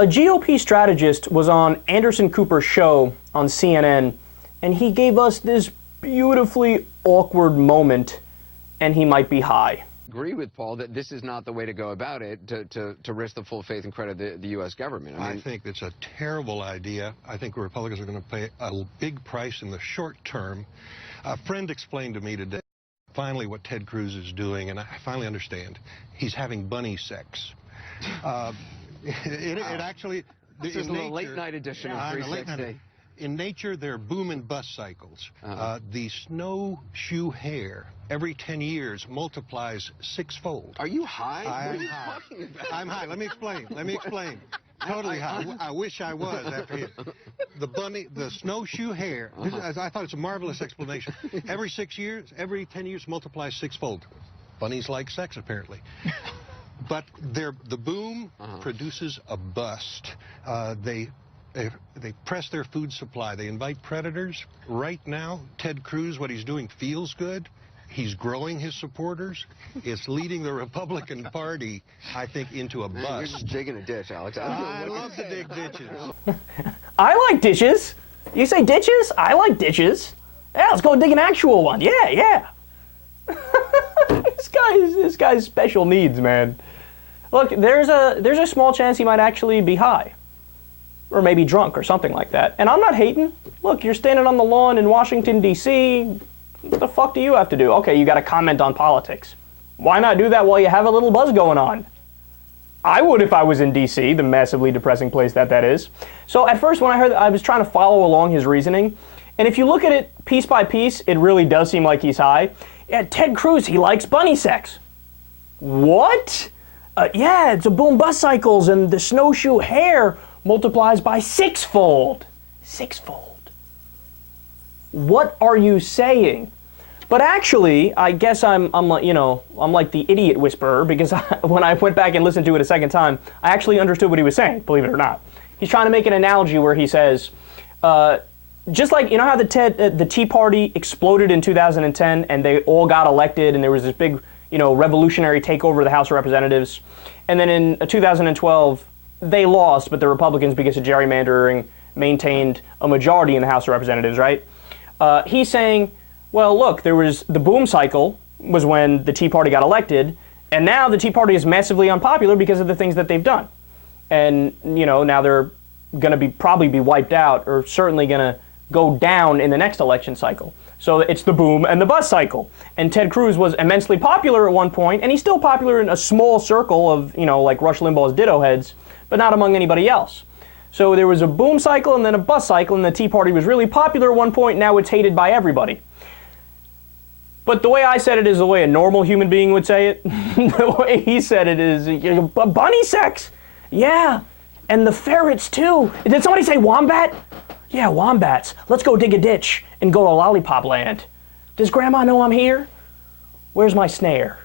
A GOP strategist was on Anderson Cooper's show on CNN, and he gave us this beautifully awkward moment, and he might be high. Agree with Paul that this is not the way to go about it, to risk the full faith and credit of the U.S. government. I think it's a terrible idea. I think Republicans are going to pay a big price in the short term. A friend explained to me today finally what Ted Cruz is doing, and I finally understand. He's having bunny sex. It actually... This is a late night edition of 360. In nature, there are boom and bust cycles. The snowshoe hare, every 10 years, multiplies sixfold. Are you high? What are you talking about? I'm high. Let me explain. Totally high. I wish I was after you. The snowshoe hare, I thought it's a marvelous explanation. Every 6 years, every 10 years, multiplies sixfold. Bunnies like sex, apparently. But the boom produces a bust. They press their food supply. They invite predators. Right now, Ted Cruz, what he's doing feels good. He's growing his supporters. It's leading the Republican Party, I think, into a bust. You're just digging a ditch, Alex. I love to dig ditches. I like ditches. You say ditches? I like ditches. Yeah, let's go dig an actual one. Yeah. This guy's special needs, man. Look, there's a small chance he might actually be high. Or maybe drunk or something like that. And I'm not hating. Look, you're standing on the lawn in Washington, D.C. What the fuck do you have to do? Okay, you got to comment on politics. Why not do that while you have a little buzz going on? I would if I was in D.C., the massively depressing place that is. So at first when I heard that, I was trying to follow along his reasoning. And if you look at it piece by piece, it really does seem like he's high. Yeah, Ted Cruz, he likes bunny sex. What? Yeah, it's a boom-bust cycles, and the snowshoe hare multiplies by sixfold. Sixfold. What are you saying? But actually, I guess I'm like the idiot whisperer, because when I went back and listened to it a second time, I actually understood what he was saying, believe it or not. He's trying to make an analogy where he says, just like, you know how the Tea Party exploded in 2010 and they all got elected and there was this big, revolutionary takeover of the House of Representatives. And then in 2012, they lost, but the Republicans, because of gerrymandering, maintained a majority in the House of Representatives, right? He's saying, well, look, there was the boom cycle was when the Tea Party got elected, and now the Tea Party is massively unpopular because of the things that they've done. And, now they're going to probably be wiped out, or certainly going to go down in the next election cycle. So it's the boom and the bust cycle. And Ted Cruz was immensely popular at one point, and he's still popular in a small circle of, like Rush Limbaugh's ditto heads, but not among anybody else. So there was a boom cycle and then a bust cycle, and the Tea Party was really popular at one point, now it's hated by everybody. But the way I said it is the way a normal human being would say it. The way he said it is, bunny sex? Yeah, and the ferrets too. Did somebody say wombat? Yeah, wombats. Let's go dig a ditch and go to Lollipop Land. Does Grandma know I'm here? Where's my snare?